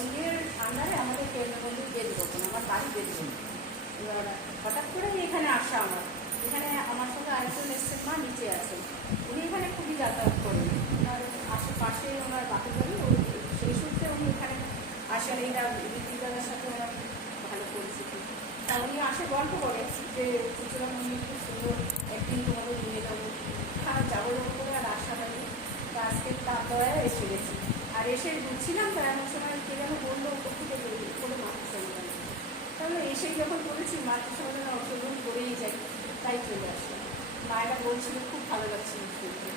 মন্দিরের সামনে আমাদের কেন্দ্র মন্দির গেট যখন আমার বাড়ি গেট এবার হঠাৎ করে এখানে আসা আমার এখানে আমার সঙ্গে আরেকজন এসছেন, মা নিচে আছেন, উনি এখানে খুবই যাতায়াত করেন, ওনার আশেপাশে ওনার বাপের বাড়ি, ওই সেই সূত্রে উনি এখানে আসেন। এই ঋতিক দাদার সাথে ওনার ভালো পরিচিতি। তা উনি আসে গল্প করে যে চুচুড়া মন্দির খুব সুন্দর, একদিন তোমাদের নিয়ে যাবো, খারাপ যাবো যাবো করে আর আশা পাই। তো আজকে তার দয়া এসে গেছি। আর এসে বুঝছিলাম তো এমন সময় কে যেন বললো ওপর থেকে কোনো মাথা সমাধান, তাহলে এসে যখন বলেছি মাথা সমাধান অংশগ্রহণ করেই যাই, তাই চলে আসে। মায়েরা বলছিল খুব ভালো লাগছে শুনতে।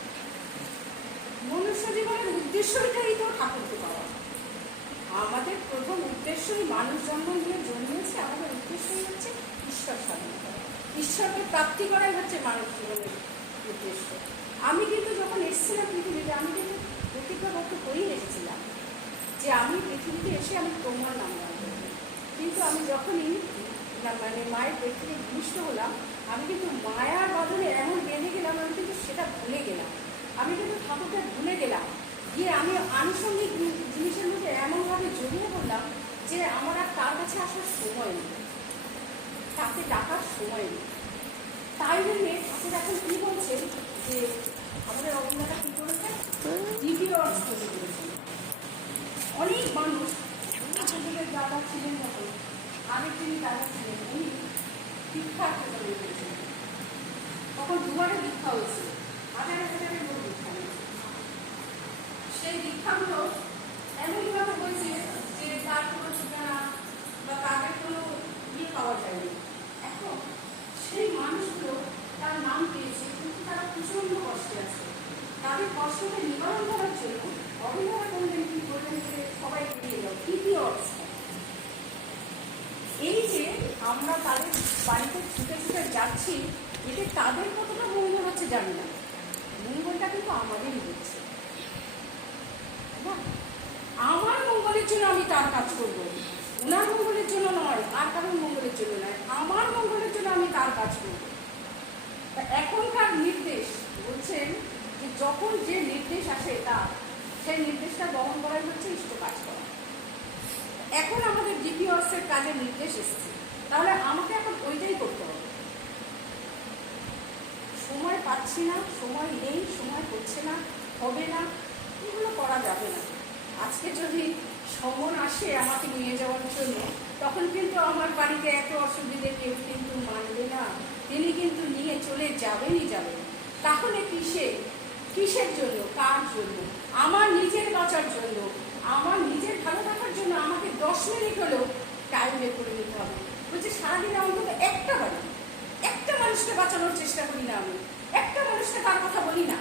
মনুষ্য জীবনের উদ্দেশ্যটাই তো ঠাকুরকে পাওয়া। আমাদের প্রথম উদ্দেশ্যই মানুষ জন্ম নিয়ে জন্মেছে, আমাদের উদ্দেশ্যই হচ্ছে ঈশ্বর সাধন করা, ঈশ্বরকে প্রাপ্তি করাই হচ্ছে মানব জীবনের উদ্দেশ্য। আমি কিন্তু যখন এসেছিলাম পৃথিবীতে, আমি কিন্তু প্রতিজ্ঞাবদ্ধ করেই এসেছিলাম যে আমি পৃথিবীতে এসে আমি তোমার নাম গান করব। কিন্তু আমি যখনই মানে মায়ের পেট থেকে ভূমিষ্ঠ হলাম, আমি কিন্তু মায়ার বদলে এমন বেঁধে গেলাম, আমি কিন্তু সেটা ভুলে গেলাম। আমি কিন্তু ঠাকুরটা ভুলে গেলাম, গিয়ে আমি আনুষঙ্গিক জিনিসের মধ্যে এমনভাবে জড়িয়ে পড়লাম যে আমার আর তার কাছে আসার সময় নেই, তাকে ডাকার সময় নেই। তাই জন্যে ঠাকুর এখন কী বলছেন যে আমাদের অভিনেতা কী করেছে, দ্বিতীয় অর্থ তৈরি করেছেন। অনেক মানুষ দাদা ছিলেন, তখন আগের যিনি দাদা ছিলেন উনি দীক্ষার তৈরি করেছিলেন। তখন দুবারে দীক্ষা হয়েছিল, হাজারে হাজারের লোক দীক্ষা হয়েছে। সেই দীক্ষাগুলো এমনভাবে হয়েছে যে তার কোনো ঠিকানা বা তাদের কোনো ইয়ে পাওয়া যায়নি। এখন সেই মানুষগুলো তার নাম পেয়েছে, কিন্তু তারা প্রচন্ড কষ্টে আছে। তাদের কষ্টকে নিবারণ করার জন্য অভিনয় করলেন, কি করলেন যে সবাই বেরিয়ে যাও, তৃতীয় অবস্থা। এই যে আমরা তাদের বাড়িতে ছুটে ছুটে যাচ্ছি, এতে তাদের কতটা মঙ্গল হচ্ছে জানি না, মঙ্গলটা কিন্তু আমাদেরই হচ্ছে। আমার মঙ্গলের জন্য আমি তার কাজ করব, ওনার মঙ্গলের জন্য নয়, আর কারোর মঙ্গলের জন্য নয়, আমার মঙ্গলের জন্য আমি তার কাজ করব। এখনকার নির্দেশ বলছেন যে যখন যে নির্দেশ আসে তার সেই নির্দেশটা বহন করাই হচ্ছে ইষ্ট কাজ করা। এখন আমাদের ডিপিওসের কাজের নির্দেশ এসেছে, তাহলে আমাকে এখন ওইটাই করতে হবে। সময় পাচ্ছি না, সময় নেই, সময় হচ্ছে না, হবে না, এগুলো করা যাবে না। আজকে যদি সমন আসে আমাকে নিয়ে যাওয়ার জন্য, তখন কিন্তু আমার বাড়িতে এত অসুবিধে কেউ কিন্তু মানবে না, তিনি কিন্তু নিয়ে চলে যাবেনই যাবেন। তাহলে কিসের জন্য, কার জন্য? আমার নিজের বাঁচার জন্য, আমার নিজের ভালো থাকার জন্য আমাকে 10 মিনিট হলেও টাইম বের করে নিতে হবে। বলছে সারাদিন অন্তত একটা বাড়ি, একটা মানুষকে বাঁচানোর চেষ্টা করি না, আমি একটা মানুষকে তার কথা বলি না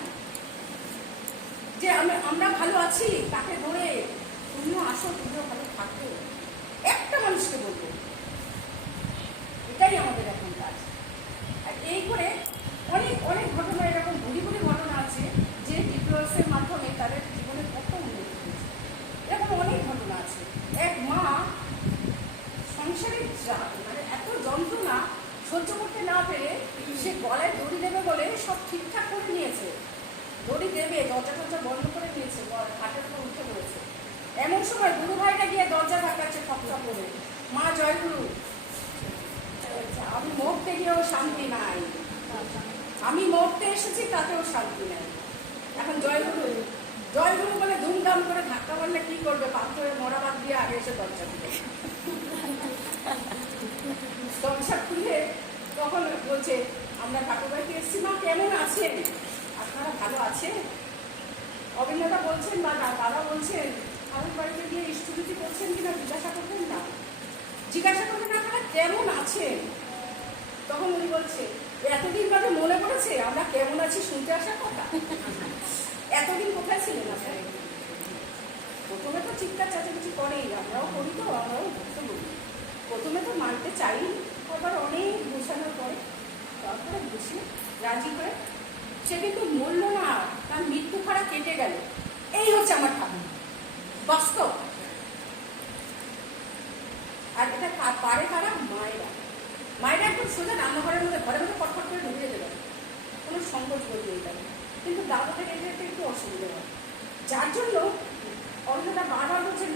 যে আমরা ভালো আছি, তাকে ধরে তুমিও আসো, তুমিও ভালো থাকো, একটা মানুষকে বলবো। এটাই আমাদের এখন কাজ। আর এই করে অনেক অনেক ঘটনা, এরকম ভুলি ভুলি ঘটনা আছে যে ডিপ্লোসের মাধ্যমে তাদের জীবনে কত উন্নতি হয়েছে। এরকম অনেক ঘটনা আছে। এক মা সংসারে মানে এত যন্ত্রণা সহ্য করতে না পেরে সে গলায় দড়ি দেবে বলে সব ঠিকঠাক করে নিয়েছে, দড়ি দেবে, দরজা টরজা বন্ধ করে নিয়েছে, খাটের উপর উঠে পড়েছে। এমন সময় গুরু ভাইটা গিয়ে দরজা ধাক্কাচ্ছে ঠকঠক করে, মা জয়গুরু, আমি মরতে গিয়েও শান্তি নাই, আমি মরতে এসেছি তাতেও শান্তি নাই। এখন জয়গুরু জয়গুরু বলে ধুমধাম করে ধাক্কা মারলে কি করবে, পাথরের মরা বাদ দিয়ে আগে এসে দরজা খুলে দরজা খুলে তখন বলছে আমরা ঠাকুরবাড়িতে এসেছি, মা কেমন আছেন, আপনারা ভালো আছেন? অভিনেতা বলছেন বা দাদা বলছেন ঠাকুর বাড়িতে গিয়ে স্টুডিওতে করছেন কিনা জিজ্ঞাসা করবেন না, জিজ্ঞাসা করবেন না আপনারা কেমন আছেন। তখন উনি বলছে এতদিন বাদে মনে পড়েছে আমরা কেমন আছি শুনতে আসার কথা, এতদিন কোথায় ছিলেন আপনারা? প্রথমে তো চিৎকার চাচাচি করেই, আমরাও করি, তো আমরাও ভক্ত করি। প্রথমে তো মানতে চাই, আবার অনেক বোঝানোর পরে তারপরে বুঝে রাজি হয়ে সে কিন্তু মরল না, তার মৃত্যু খারাপ কেটে গেল। এই হচ্ছে আমার ঠাকুর, বাস্তব। আর এটা পারে কারা? মায়েরা। মায়েরা একদম সোজা রান্নাঘরের মধ্যে ঘরের মধ্যে ফটফট করে ঢুকে যেতে পারে, কোনো সংকোচ বলতে পারে। কিন্তু দাদাদের এটা একটু অসুবিধা হয়, যার জন্য অন্যটা বারবার বলছে